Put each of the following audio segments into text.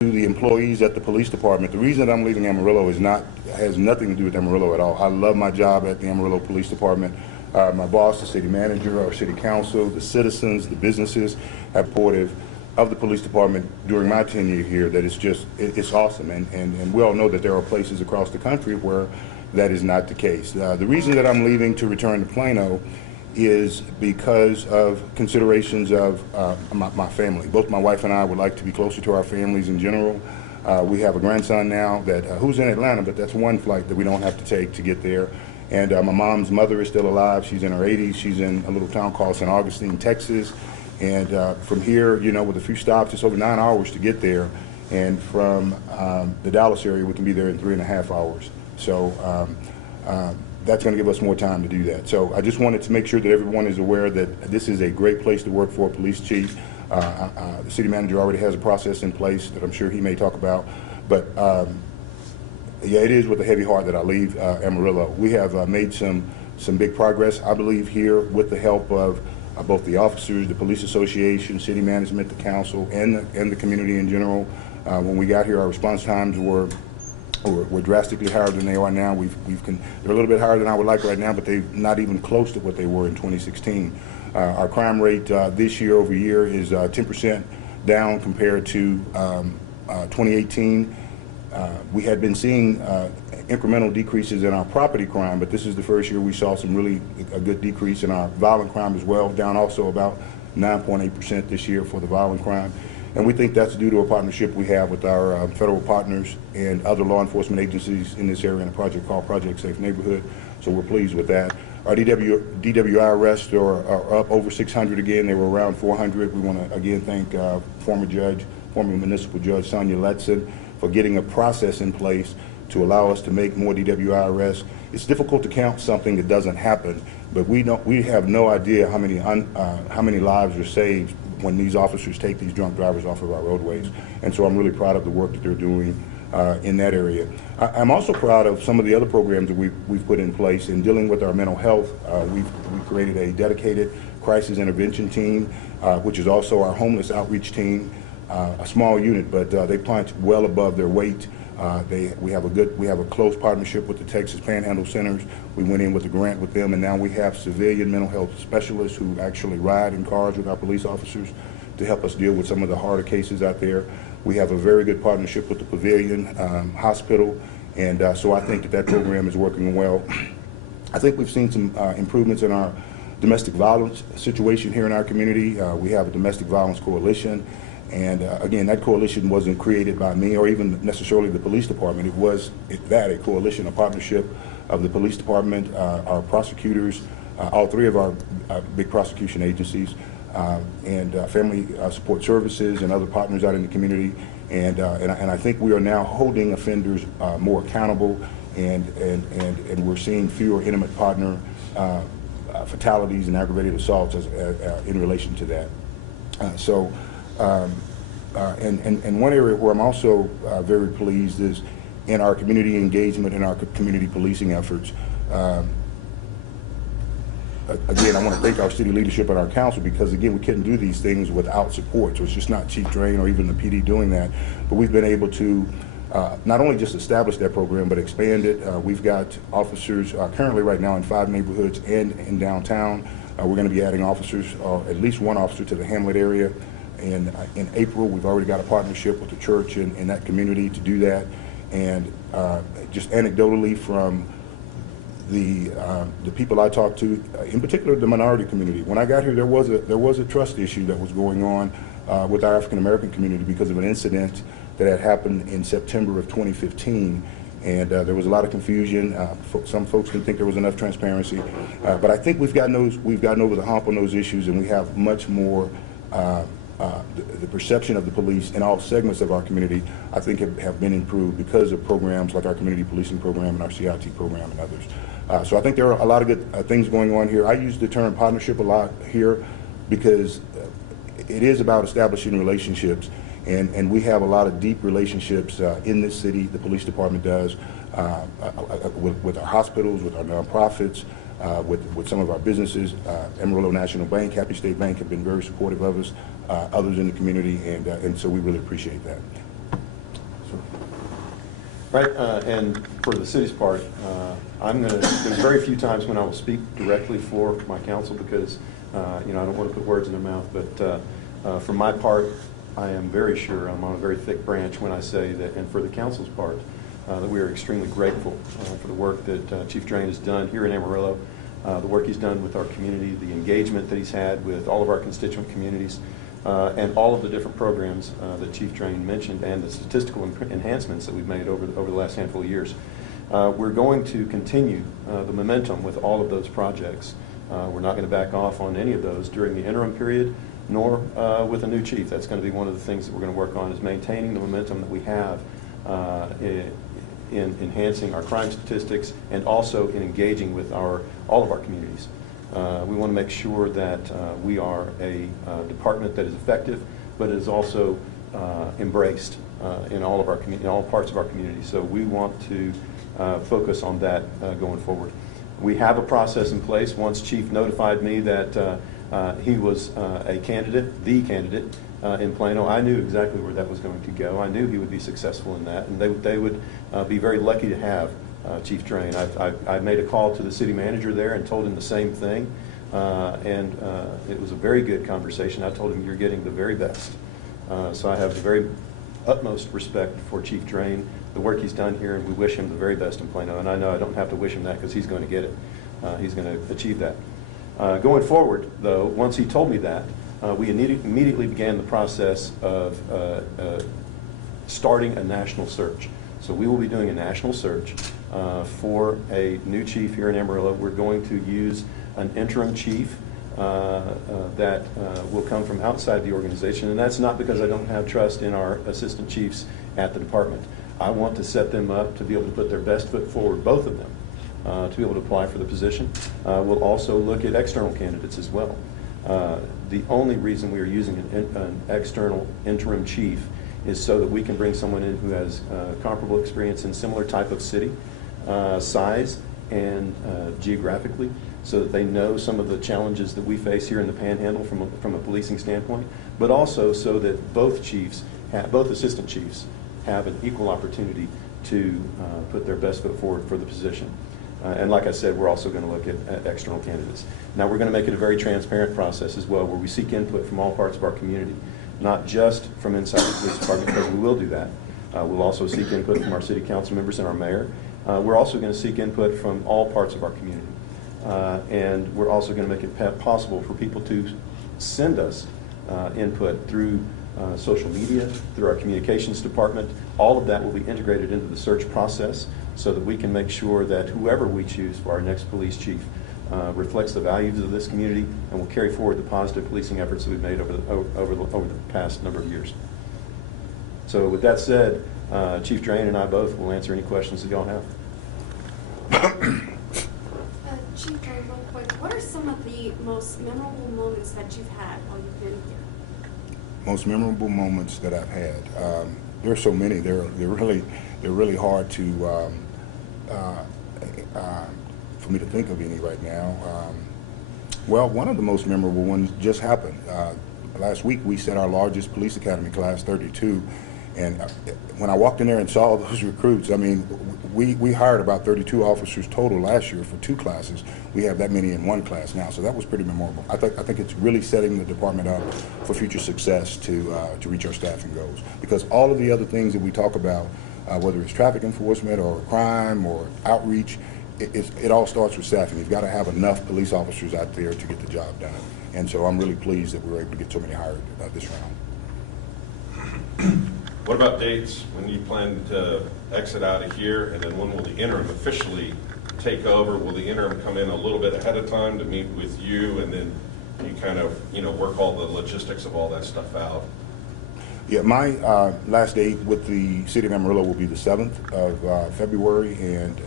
to the employees at the police department. The reason that I'm leaving Amarillo has nothing to do with Amarillo at all. I love my job at the Amarillo Police Department. My boss, the city manager, our city council, the citizens, the businesses have supportive of the police department during my tenure here. That it's awesome, and we all know that there are places across the country where that is not the case. The reason that I'm leaving to return to Plano is because of considerations of my family. Both my wife and I would like to be closer to our families in general. We have a grandson now who's in Atlanta, but that's one flight that we don't have to take to get there. And my mom's mother is still alive. She's in her 80s. She's in a little town called St. Augustine, Texas. And from here, with a few stops, it's over 9 hours to get there. And from the Dallas area, we can be there in 3.5 hours. So that's going to give us more time to do that. So I just wanted to make sure that everyone is aware that this is a great place to work for a police chief. The city manager already has a process in place that I'm sure he may talk about. But yeah, it is with a heavy heart that I leave Amarillo. We have made some big progress, I believe, here with the help of both the officers, the police association, city management, the council, and the community in general. When we got here, our response times were drastically higher than they are now. They're a little bit higher than I would like right now, but they're not even close to what they were in 2016. Our crime rate this year over year is 10% down compared to 2018. We had been seeing incremental decreases in our property crime, but this is the first year we saw a good decrease in our violent crime as well, down also about 9.8% this year for the violent crime. And we think that's due to a partnership we have with our federal partners and other law enforcement agencies in this area in a project called Project Safe Neighborhood. So we're pleased with that. Our DWI arrests are up over 600 again. They were around 400. We want to again thank former municipal judge Sonia Letson for getting a process in place to allow us to make more DWI arrests. It's difficult to count something that doesn't happen, but we have no idea how many lives are saved when these officers take these drunk drivers off of our roadways. And so I'm really proud of the work that they're doing in that area. I'm also proud of some of the other programs that we've put in place in dealing with our mental health. We've created a dedicated crisis intervention team, which is also our homeless outreach team. A small unit, but they punch well above their weight. We have a close partnership with the Texas Panhandle Centers. We went in with a grant with them, and now we have civilian mental health specialists who actually ride in cars with our police officers to help us deal with some of the harder cases out there. We have a very good partnership with the Pavilion Hospital, and so I think that program is working well. I think we've seen some improvements in our domestic violence situation here in our community. We have a domestic violence coalition. And again, that coalition wasn't created by me or even necessarily the police department. It was a coalition, a partnership of the police department, our prosecutors, all three of our big prosecution agencies, and family support services and other partners out in the community. And I think we are now holding offenders more accountable, and we're seeing fewer intimate partner fatalities and aggravated assaults in relation to that. And one area where I'm also very pleased is in our community engagement and our community policing efforts. Again, I want to thank our city leadership and our council because, again, we couldn't do these things without support. So it's just not Chief Drain or even the PD doing that, but we've been able to not only just establish that program, but expand it. We've got officers currently right now in 5 neighborhoods and in downtown. We're going to be adding officers, at least one officer to the Hamlet area. And in April, we've already got a partnership with the church in that community to do that. And just anecdotally from the people I talked to, in particular the minority community, when I got here, there was a trust issue that was going on with our African American community because of an incident that had happened in September of 2015. And there was a lot of confusion. Some folks didn't think there was enough transparency, but I think we've gotten over the hump on those issues, and we have much more. The perception of the police in all segments of our community, I think, have been improved because of programs like our community policing program and our CIT program and others. So I think there are a lot of good things going on here. I use the term partnership a lot here because it is about establishing relationships, and we have a lot of deep relationships in this city. The police department does with our hospitals, with our nonprofits, with some of our businesses. Amarillo National Bank, Happy State Bank have been very supportive of us, others in the community, and so we really appreciate that. Right, and for the city's part, there's very few times when I will speak directly for my council because, I don't want to put words in their mouth, but for my part, I am very sure I'm on a very thick branch when I say that, and for the council's part, that we are extremely grateful for the work that Chief Drain has done here in Amarillo, the work he's done with our community, the engagement that he's had with all of our constituent communities, and all of the different programs that Chief Drain mentioned, and the statistical enhancements that we've made over the last handful of years. We're going to continue the momentum with all of those projects. We're not going to back off on any of those during the interim period, nor with a new chief. That's going to be one of the things that we're going to work on, is maintaining the momentum that we have in enhancing our crime statistics and also in engaging with all of our communities. We want to make sure that we are a department that is effective, but is also embraced in all of our in all parts of our community. So we want to focus on that going forward. We have a process in place. Once Chief notified me that he was the candidate in Plano, I knew exactly where that was going to go. I knew he would be successful in that, and they would be very lucky to have Chief Drain. I made a call to the city manager there and told him the same thing, and it was a very good conversation. I told him, you're getting the very best. So I have the very utmost respect for Chief Drain, the work he's done here, and we wish him the very best in Plano. And I know I don't have to wish him that because he's going to get it. He's going to achieve that. Going forward, though, once he told me that, we immediately began the process of starting a national search. So we will be doing a national search for a new chief here in Amarillo. We're going to use an interim chief that will come from outside the organization, and that's not because I don't have trust in our assistant chiefs at the department. I want to set them up to be able to put their best foot forward, both of them, to be able to apply for the position. We'll also look at external candidates as well. The only reason we are using an external interim chief is so that we can bring someone in who has comparable experience in similar type of city, size, and geographically, so that they know some of the challenges that we face here in the Panhandle from a policing standpoint, but also so that both assistant chiefs have an equal opportunity to put their best foot forward for the position. And like I said, we're also going to look at external candidates. Now, we're going to make it a very transparent process as well, where we seek input from all parts of our community, not just from inside the police department, because we will do that. We'll also seek input from our city council members and our mayor. We're also going to seek input from all parts of our community. And we're also going to make it possible for people to send us input through social media, through our communications department. All of that will be integrated into the search process so that we can make sure that whoever we choose for our next police chief reflects the values of this community and will carry forward the positive policing efforts that we've made over the past number of years. So with that said, Chief Drain and I both will answer any questions that y'all have. Chief Drain, real quick, what are some of the most memorable moments that you've had while you've been here? Most memorable moments that I've had. There are so many. They're really hard to for me to think of any right now. Well, one of the most memorable ones just happened. Last week we sent our largest police academy class, 32, and when I walked in there and saw those recruits, I mean, we hired about 32 officers total last year for 2 classes. We have that many in 1 class now, so that was pretty memorable. I think it's really setting the department up for future success to reach our staffing goals, because all of the other things that we talk about, whether it's traffic enforcement or crime or outreach, it all starts with staffing. You've got to have enough police officers out there to get the job done. And so I'm really pleased that we were able to get so many hired this round. What about dates? When you plan to exit out of here, and then when will the interim officially take over? Will the interim come in a little bit ahead of time to meet with you, and then you kind of, work all the logistics of all that stuff out? Yeah, my last day with the City of Amarillo will be the 7th of February, and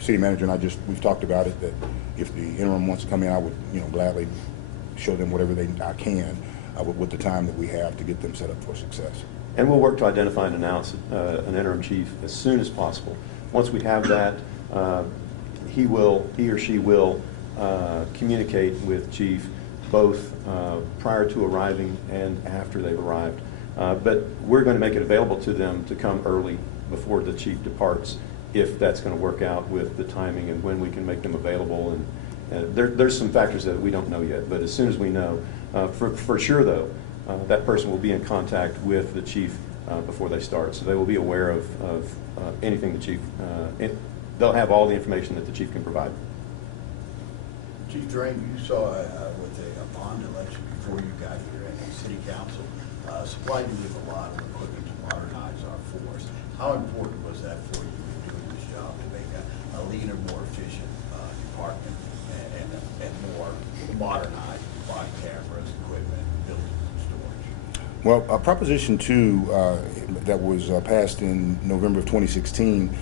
City Manager and we've talked about it, that if the interim wants to come in, I would gladly show them whatever I can with the time that we have to get them set up for success. And we'll work to identify and announce an interim chief as soon as possible. Once we have that, he or she will communicate with Chief both prior to arriving and after they've arrived. But we're going to make it available to them to come early before the chief departs, if that's going to work out with the timing and when we can make them available. And there's some factors that we don't know yet, but as soon as we know, for sure though, that person will be in contact with the chief before they start, so they will be aware of anything the chief, they'll have all the information that the chief can provide. Chief Drain, you saw with a bond election before you got here at the city council, supplied you with a lot of equipment to modernize our force. How important was that for you in doing this job to make a leaner, more efficient department and more modernized body cameras, equipment, buildings, and storage? Well, Proposition 2 that was passed in November of 2016,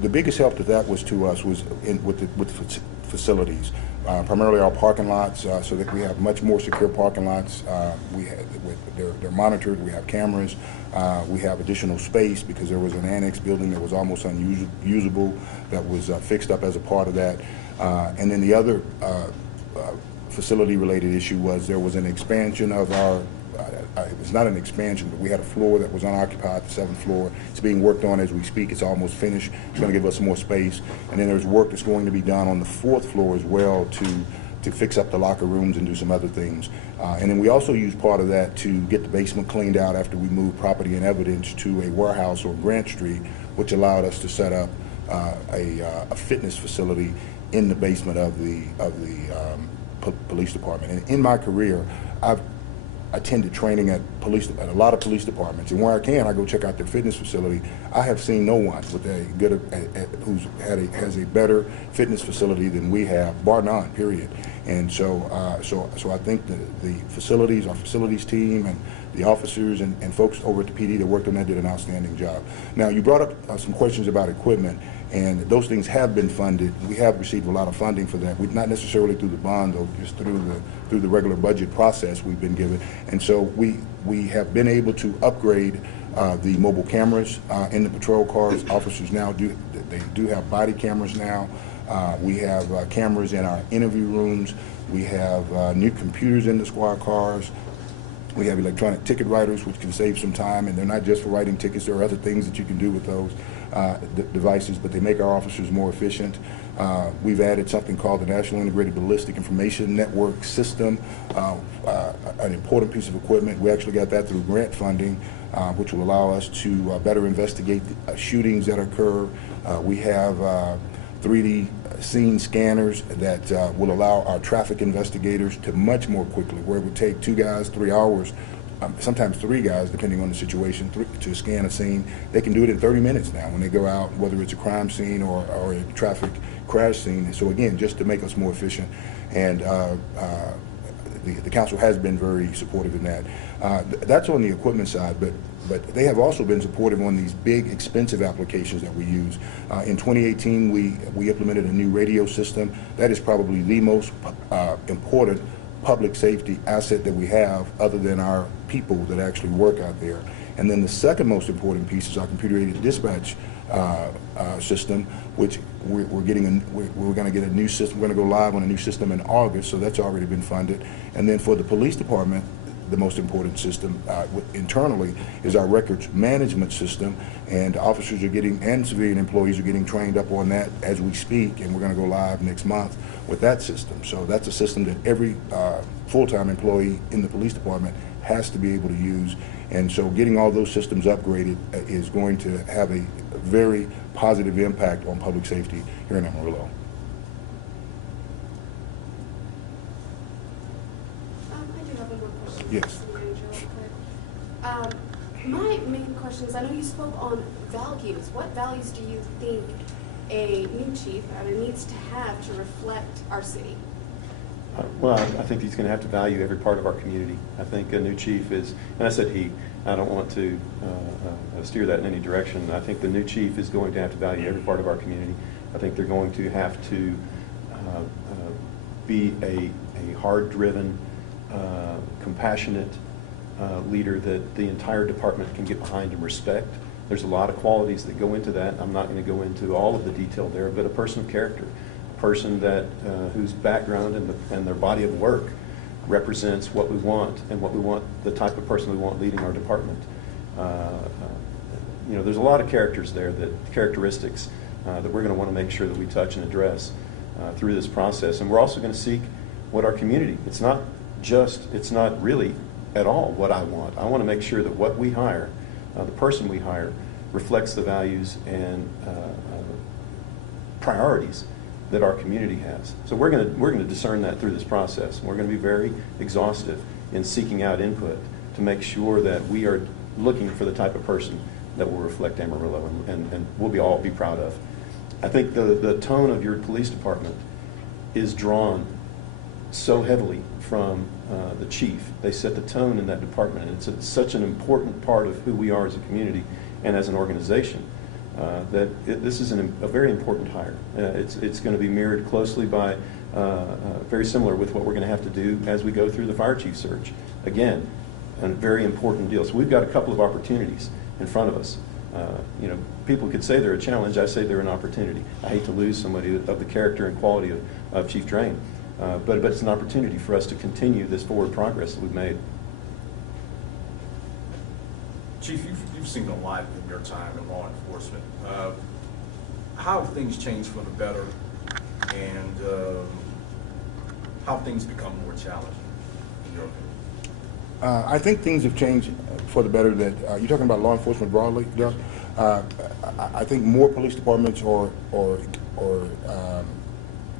the biggest help that was to us was with facilities, primarily our parking lots, so that we have much more secure parking lots. They're monitored. We have cameras. We have additional space because there was an annex building that was almost unusable that was fixed up as a part of that. And then the other facility-related issue was there was an expansion of our. It was not an expansion, but we had a floor that was unoccupied, the 7th floor. It's being worked on as we speak. It's almost finished. It's going to give us more space. And then there's work that's going to be done on the 4th floor as well to fix up the locker rooms and do some other things. And then we also use part of that to get the basement cleaned out after we moved property and evidence to a warehouse on Grant Street, which allowed us to set up a fitness facility in the basement of the police department. And in my career, I've attended training at a lot of police departments, and where I can, I go check out their fitness facility. I have seen no one with a good has a better fitness facility than we have, bar none, period. And so I think the facilities, our facilities team, and the officers and folks over at the PD that worked on that did an outstanding job. Now, you brought up some questions about equipment, and those things have been funded. We have received a lot of funding for that. Not necessarily through the bond, though, just through the regular budget process we've been given. And so we have been able to upgrade the mobile cameras in the patrol cars. Officers now do have body cameras now. We have cameras in our interview rooms. We have new computers in the squad cars. We have electronic ticket writers, which can save some time, and they're not just for writing tickets. There are other things that you can do with those devices, but they make our officers more efficient. We've added something called the National Integrated Ballistic Information Network System, an important piece of equipment. We actually got that through grant funding, which will allow us to better investigate shootings that occur. We have 3D scene scanners that will allow our traffic investigators to much more quickly, where it would take 2 guys 3 hours, sometimes 3 guys, depending on the situation, to scan a scene. They can do it in 30 minutes now when they go out, whether it's a crime scene or a traffic crash scene. So again, just to make us more efficient. And the council has been very supportive in that. That's on the equipment side, but they have also been supportive on these big, expensive applications that we use. In 2018, we implemented a new radio system. That is probably the most important public safety asset that we have, other than our people that actually work out there. And then the second most important piece is our computer-aided dispatch system, which we're going to get a new system. We're going to go live on a new system in August, so that's already been funded. And then for the police department, the most important system internally is our records management system, and officers are getting, and civilian employees are getting trained up on that as we speak, and we're going to go live next month with that system. So that's a system that every full-time employee in the police department has to be able to use. And so getting all those systems upgraded is going to have a very positive impact on public safety here in Amarillo. I do have one more question. Yes. City Manager, real quick. My main question is, I know you spoke on values. What values do you think a new chief needs to have to reflect our city? Well, I think he's going to have to value every part of our community. I think a new chief is, and I said he, I don't want to steer that in any direction. I think the new chief is going to have to value every part of our community. I think they're going to have to be a hard-driven, compassionate leader that the entire department can get behind and respect. There's a lot of qualities that go into that. I'm not going to go into all of the detail there, but a person of character, a person that whose background and their body of work represents what we want and what we want, the type of person we want leading our department. You know, there's a lot of characteristics that we're going to want to make sure that we touch and address through this process. And we're also going to seek what our community, it's not really at all what I want. I want to make sure that what we hire, the person we hire, reflects the values and priorities that our community has. So we're going to discern that through this process. We're going to be very exhaustive in seeking out input to make sure that we are looking for the type of person that will reflect Amarillo and we'll all be proud of. I think the tone of your police department is drawn so heavily from the chief. They set the tone in that department, and it's such an important part of who we are as a community and as an organization that this is a very important hire. It's going to be mirrored closely by very similar with what we're going to have to do as we go through the fire chief search. Again, a very important deal. So we've got a couple of opportunities in front of us. You know, people could say they're a challenge. I say they're an opportunity. I hate to lose somebody of the character and quality of Chief Drain, but it's an opportunity for us to continue this forward progress that we've made. Chief, you've seen a lot in your time in law enforcement. How have things changed for the better, and how have things become more challenging, in your opinion? I think things have changed for the better. That you're talking about law enforcement broadly, Doug. I think more police departments are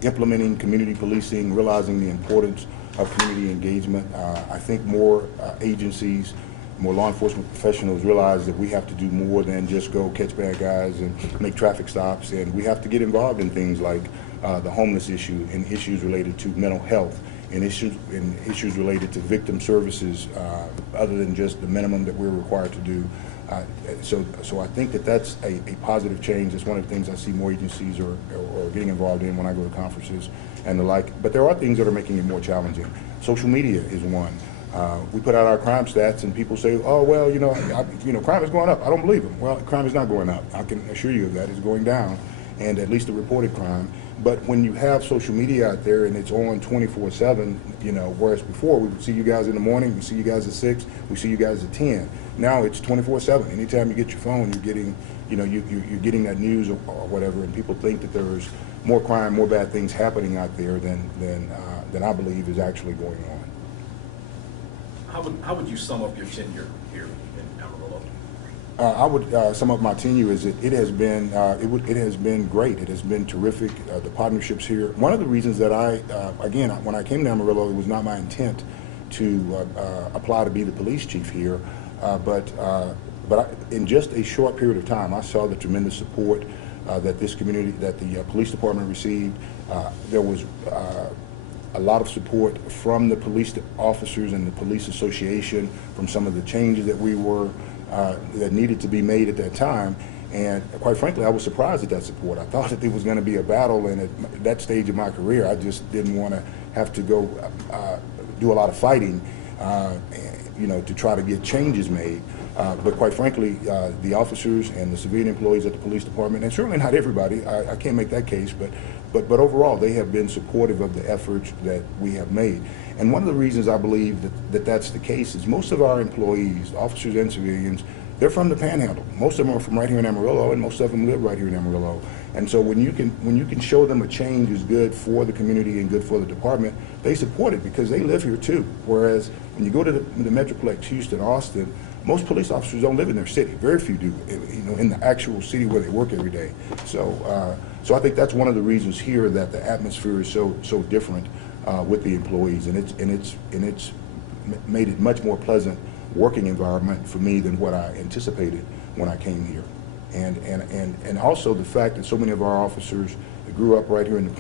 implementing community policing, realizing the importance of community engagement. I think more agencies, more law enforcement professionals realize that we have to do more than just go catch bad guys and make traffic stops, and we have to get involved in things like the homeless issue and issues related to mental health and issues related to victim services other than just the minimum that we're required to do. So I think that that's a positive change. It's one of the things I see more agencies are getting involved in when I go to conferences and the like. But there are things that are making it more challenging. Social media is one. We put out our crime stats and people say, oh, well, crime is going up. I don't believe them. Well, crime is not going up. I can assure you of that. It's going down, and at least the reported crime. But when you have social media out there and it's on 24/7, whereas before we would see you guys in the morning, we see you guys at 6, we see you guys at 10. Now it's 24/7. Anytime you get your phone, you're getting, you're getting that news or whatever, and people think that there's more crime, more bad things happening out there than I believe is actually going on. How would you sum up your tenure here in Amarillo? I would sum up my tenure as it has been it has been great. It has been terrific. The partnerships here. One of the reasons that again, when I came to Amarillo, it was not my intent to apply to be the police chief here, but in just a short period of time, I saw the tremendous support that this community, that the police department received. There was a lot of support from the police officers and the police association, from some of the changes that that needed to be made at that time. And quite frankly, I was surprised at that support. I thought that there was going to be a battle, and at that stage of my career, I just didn't want to have to go do a lot of fighting, to try to get changes made. But quite frankly, the officers and the civilian employees at the police department, and certainly not everybody, I can't make that case, but overall, they have been supportive of the efforts that we have made. And one of the reasons I believe that that's the case is most of our employees, officers and civilians, they're from the Panhandle. Most of them are from right here in Amarillo, and most of them live right here in Amarillo. And so when you can show them a change is good for the community and good for the department, they support it because they live here too. Whereas when you go to the Metroplex, Houston, Austin, most police officers don't live in their city. Very few do, in the actual city where they work every day. So I think that's one of the reasons here that the atmosphere is so different with the employees, and it's made it much more pleasant working environment for me than what I anticipated when I came here. And also the fact that so many of our officers grew up right here in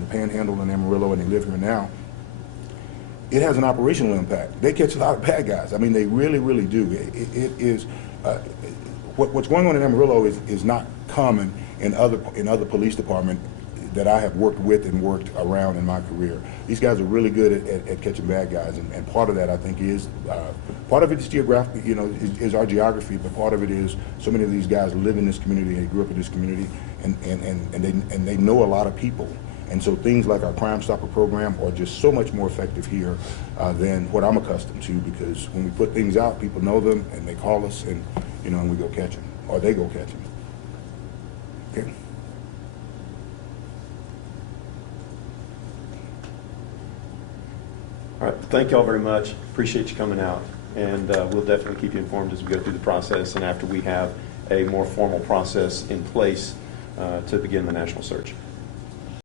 the Panhandle in Amarillo, and they live here now. It has an operational impact. They catch a lot of bad guys. I mean, they really, really do. It is what's going on in Amarillo is not common in other police departments that I have worked with and worked around in my career. These guys are really good at catching bad guys, and part of that, I think, is part of it is geographic, is our geography, but part of it is so many of these guys live in this community, they grew up in this community, and they know a lot of people. And so things like our Crime Stopper program are just so much more effective here than what I'm accustomed to, because when we put things out, people know them and they call us, and and we go catch them, or they go catch them. Okay. All right, thank you all very much. Appreciate you coming out, and we'll definitely keep you informed as we go through the process and after we have a more formal process in place to begin the national search.